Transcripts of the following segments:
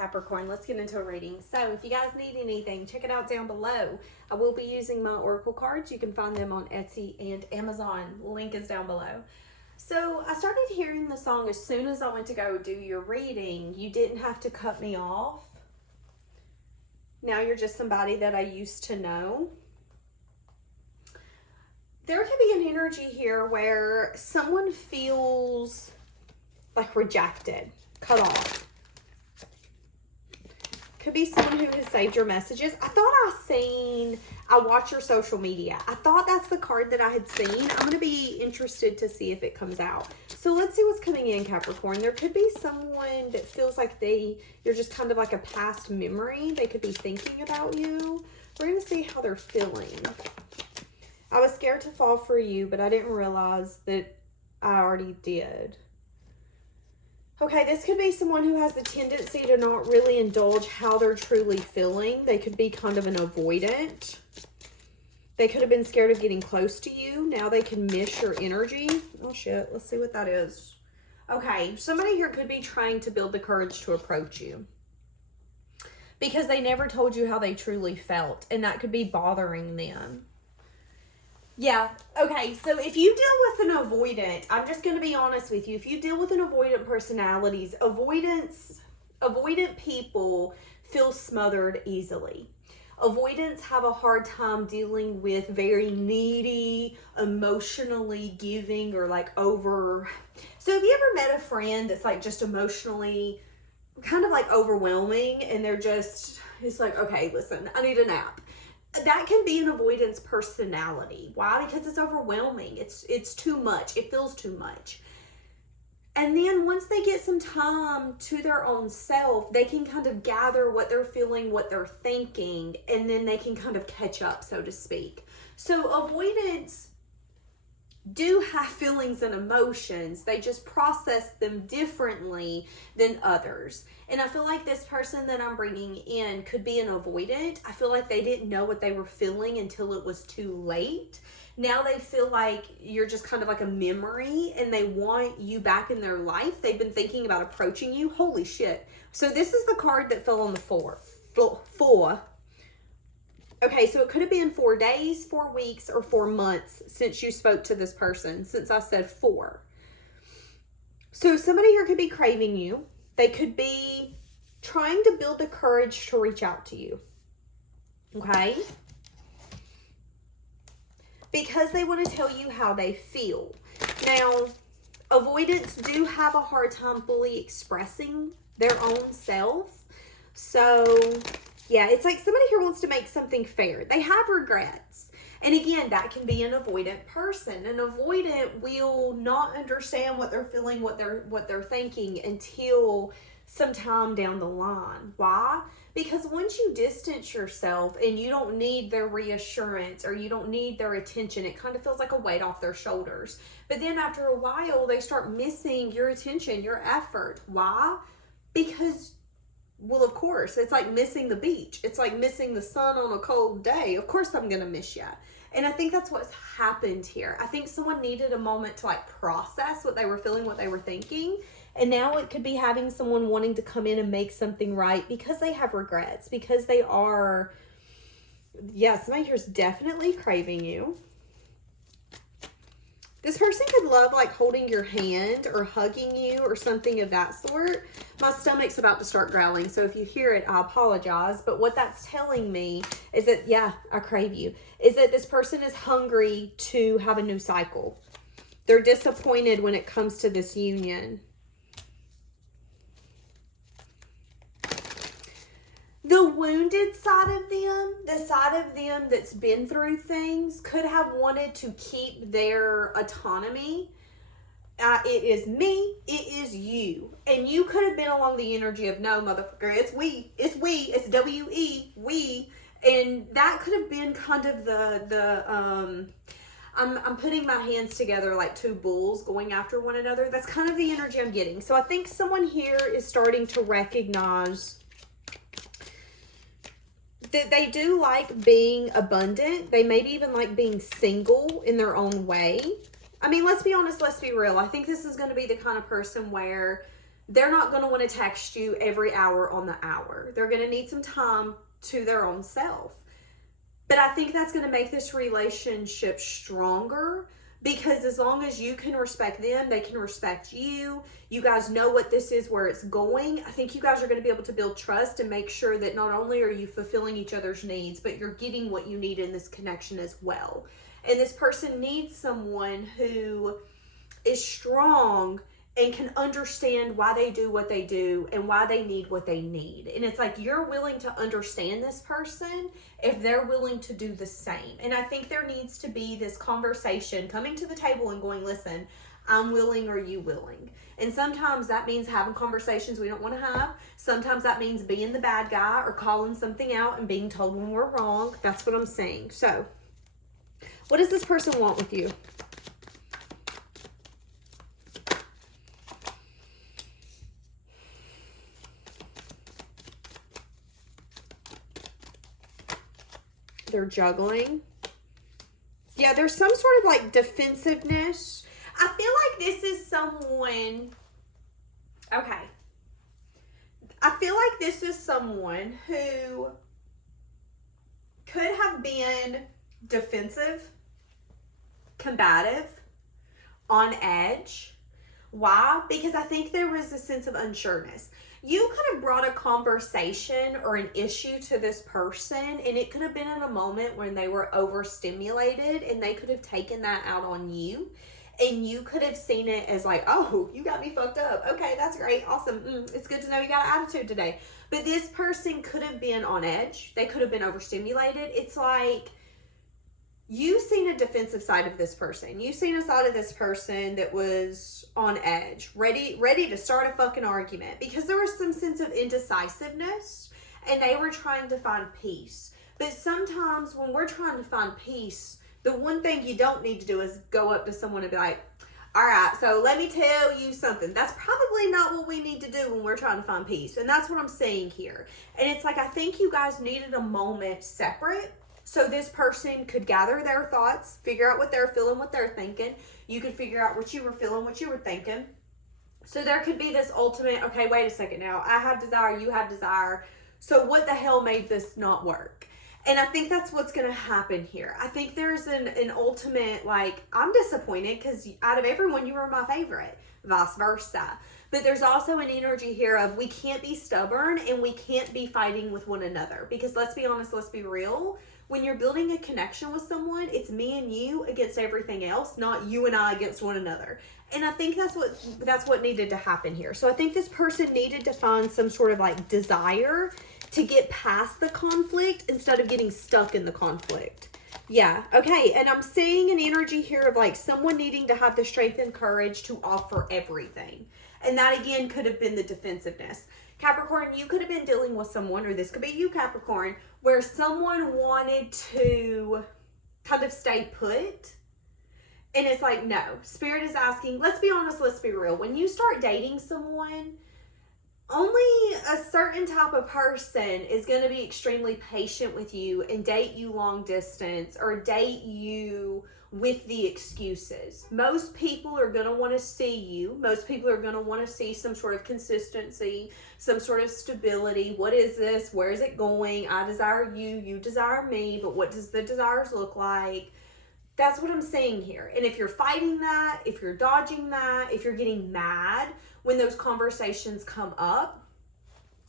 Capricorn. Let's get into a reading. So if you guys need anything, check it out down below. I will be using my oracle cards. You can find them on Etsy and Amazon. Link is down below. So I started hearing the song as soon as I went to go do your reading. You didn't have to cut me off. Now you're just somebody that I used to know. There could be an energy here where someone feels like rejected, cut off. Could be someone who has saved your messages. I thought I watch your social media. I thought that's the card that I had seen. I'm going to be interested to see if it comes out. So let's see what's coming in, Capricorn. There could be someone that feels like you're just kind of like a past memory. They could be thinking about you. We're going to see how they're feeling. I was scared to fall for you, but I didn't realize that I already did. Okay, this could be someone who has the tendency to not really indulge how they're truly feeling. They could be kind of an avoidant. They could have been scared of getting close to you. Now they can miss your energy. Oh, shit. Let's see what that is. Okay, somebody here could be trying to build the courage to approach you because they never told you how they truly felt, and that could be bothering them. Yeah, okay, so if you deal with an avoidant, I'm just going to be honest with you. If you deal with an avoidant personalities, avoidant people feel smothered easily. Avoidants have a hard time dealing with very needy, emotionally giving, or like over. So have you ever met a friend that's like just emotionally kind of like overwhelming, and it's like, okay, listen, I need a nap. That can be an avoidance personality. Why? Because it's overwhelming. It's too much. It feels too much. And then once they get some time to their own self, they can kind of gather what they're feeling, what they're thinking, and then they can kind of catch up, so to speak. So avoidants do have feelings and emotions. They just process them differently than others. And I feel like this person that I'm bringing in could be an avoidant. I feel like they didn't know what they were feeling until it was too late. Now they feel like you're just kind of like a memory and they want you back in their life. They've been thinking about approaching you. Holy shit. So this is the card that fell on the four. Okay, so it could have been 4 days, 4 weeks, or 4 months since you spoke to this person, since I said 4. So somebody here could be craving you. They could be trying to build the courage to reach out to you. Okay? Because they want to tell you how they feel. Now, avoidants do have a hard time fully expressing their own self. So yeah, it's like somebody here wants to make something fair. They have regrets. And again, that can be an avoidant person. An avoidant will not understand what they're feeling, what they're thinking until sometime down the line. Why? Because once you distance yourself and you don't need their reassurance or you don't need their attention, it kind of feels like a weight off their shoulders. But then after a while, they start missing your attention, your effort. Why? Because, well, of course, it's like missing the beach. It's like missing the sun on a cold day. Of course I'm going to miss you. And I think that's what's happened here. I think someone needed a moment to like process what they were feeling, what they were thinking. And now it could be having someone wanting to come in and make something right because they have regrets, because they are, yeah, somebody here's definitely craving you. This person could love like holding your hand or hugging you or something of that sort. My stomach's about to start growling, so if you hear it, I apologize. But what that's telling me is that, yeah, I crave you, is that this person is hungry to have a new cycle. They're disappointed when it comes to this union. The wounded side of them, the side of them that's been through things, could have wanted to keep their autonomy. It is me, it is you. And you could have been along the energy of, no, motherfucker, it's we, it's W-E, we. And that could have been kind of I'm putting my hands together like two bulls going after one another. That's kind of the energy I'm getting. So I think someone here is starting to recognize that they do like being abundant. They maybe even like being single in their own way. I mean, let's be honest, let's be real. I think this is going to be the kind of person where they're not going to want to text you every hour on the hour. They're going to need some time to their own self. But I think that's going to make this relationship stronger, because as long as you can respect them, they can respect you. You guys know what this is, where it's going. I think you guys are going to be able to build trust and make sure that not only are you fulfilling each other's needs, but you're getting what you need in this connection as well. And this person needs someone who is strong and can understand why they do what they do and why they need what they need. And it's like, you're willing to understand this person if they're willing to do the same. And I think there needs to be this conversation coming to the table and going, listen, I'm willing, are you willing? And sometimes that means having conversations we don't want to have. Sometimes that means being the bad guy or calling something out and being told when we're wrong. That's what I'm saying. So what does this person want with you? They're juggling. Yeah, there's some sort of like defensiveness. I feel like this is someone, okay. I feel like this is someone who could have been defensive, combative, on edge. Why? Because I think there was a sense of unsureness. You could have brought a conversation or an issue to this person, and it could have been in a moment when they were overstimulated, and they could have taken that out on you, and you could have seen it as like, oh, you got me fucked up. Okay, that's great. Awesome. It's good to know you got an attitude today. But this person could have been on edge. They could have been overstimulated. It's like, you've seen a defensive side of this person. You've seen a side of this person that was on edge, ready to start a fucking argument, because there was some sense of indecisiveness and they were trying to find peace. But sometimes when we're trying to find peace, the one thing you don't need to do is go up to someone and be like, all right, so let me tell you something. That's probably not what we need to do when we're trying to find peace. And that's what I'm saying here. And it's like, I think you guys needed a moment separate, so this person could gather their thoughts, figure out what they're feeling, what they're thinking. You could figure out what you were feeling, what you were thinking. So there could be this ultimate, okay, wait a second now. I have desire, you have desire. So what the hell made this not work? And I think that's what's going to happen here. I think there's an ultimate, like, I'm disappointed because out of everyone, you were my favorite, vice versa. But there's also an energy here of we can't be stubborn and we can't be fighting with one another. Because let's be honest, let's be real. When you're building a connection with someone, it's me and you against everything else, not you and I against one another. And I think that's what needed to happen here. So I think this person needed to find some sort of like desire to get past the conflict instead of getting stuck in the conflict. Yeah, okay. And I'm seeing an energy here of like someone needing to have the strength and courage to offer everything. And that again could have been the defensiveness. Capricorn, you could have been dealing with someone, or this could be you, Capricorn, where someone wanted to kind of stay put. And it's like, no, Spirit is asking, let's be honest, let's be real. When you start dating someone, only a certain type of person is going to be extremely patient with you and date you long distance or date you with the excuses. Most people are going to want to see you. Most people are going to want to see some sort of consistency, some sort of stability. What is this? Where is it going? I desire you. You desire me. But what does the desires look like? That's what I'm saying here. And if you're fighting that, if you're dodging that, if you're getting mad when those conversations come up,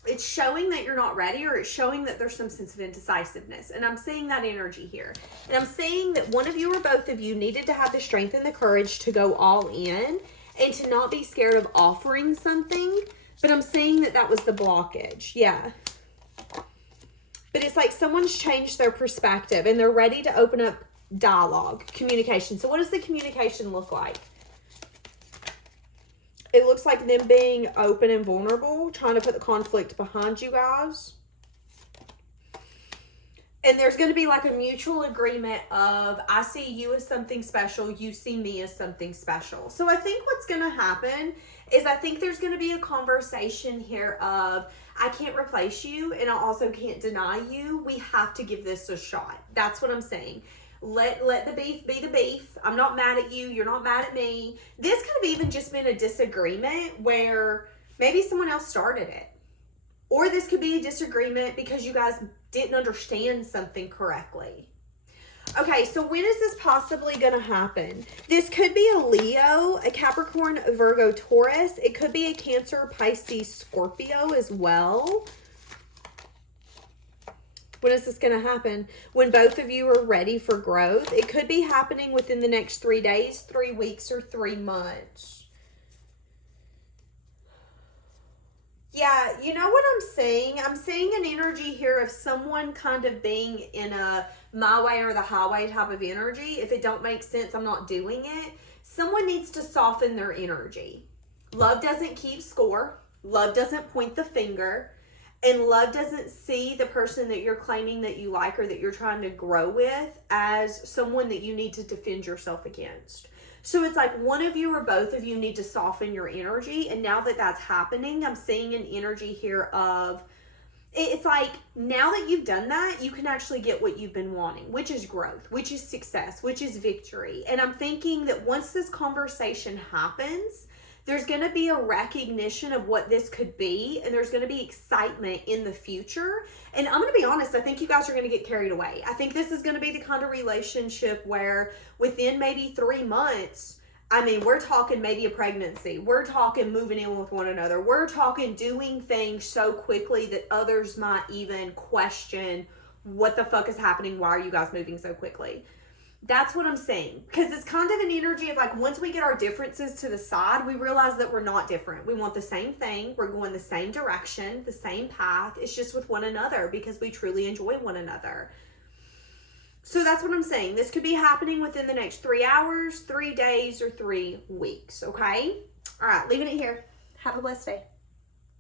it's showing that you're not ready, or it's showing that there's some sense of indecisiveness. And I'm seeing that energy here. And I'm saying that one of you or both of you needed to have the strength and the courage to go all in and to not be scared of offering something. But I'm saying that that was the blockage. Yeah. But it's like someone's changed their perspective and they're ready to open up dialogue, communication. So what does the communication look like? It looks like them being open and vulnerable, trying to put the conflict behind you guys. And there's going to be like a mutual agreement of, I see you as something special, you see me as something special. So I think what's going to happen is I think there's going to be a conversation here of, I can't replace you and I also can't deny you. We have to give this a shot. That's what I'm saying. Let the beef be the beef. I'm not mad at you. You're not mad at me. This could have even just been a disagreement where Maybe someone else started it. Or this could be a disagreement because you guys didn't understand something correctly. Okay, so when is this possibly going to happen? This could be a Leo, a Capricorn, a Virgo, Taurus. It could be a Cancer, Pisces, Scorpio as well. When is this going to happen? When both of you are ready for growth. It could be happening within the next 3 days, 3 weeks, or 3 months. Yeah, you know what I'm saying? I'm seeing an energy here of someone kind of being in a my way or the highway type of energy. If it don't make sense, I'm not doing it. Someone needs to soften their energy. Love doesn't keep score. Love doesn't point the finger. And love doesn't see the person that you're claiming that you like or that you're trying to grow with as someone that you need to defend yourself against. So it's like one of you or both of you need to soften your energy. And now that that's happening, I'm seeing an energy here of, it's like now that you've done that, you can actually get what you've been wanting, which is growth, which is success, which is victory. And I'm thinking that once this conversation happens, there's going to be a recognition of what this could be, and there's going to be excitement in the future. And I'm going to be honest, I think you guys are going to get carried away. I think this is going to be the kind of relationship where within maybe 3 months, I mean, we're talking maybe a pregnancy. We're talking moving in with one another. We're talking doing things so quickly that others might even question what the fuck is happening. Why are you guys moving so quickly? That's what I'm saying. Because it's kind of an energy of like, once we get our differences to the side, we realize that we're not different. We want the same thing. We're going the same direction, the same path. It's just with one another because we truly enjoy one another. So that's what I'm saying. This could be happening within the next 3 hours, 3 days, or 3 weeks. Okay? All right. Leaving it here. Have a blessed day.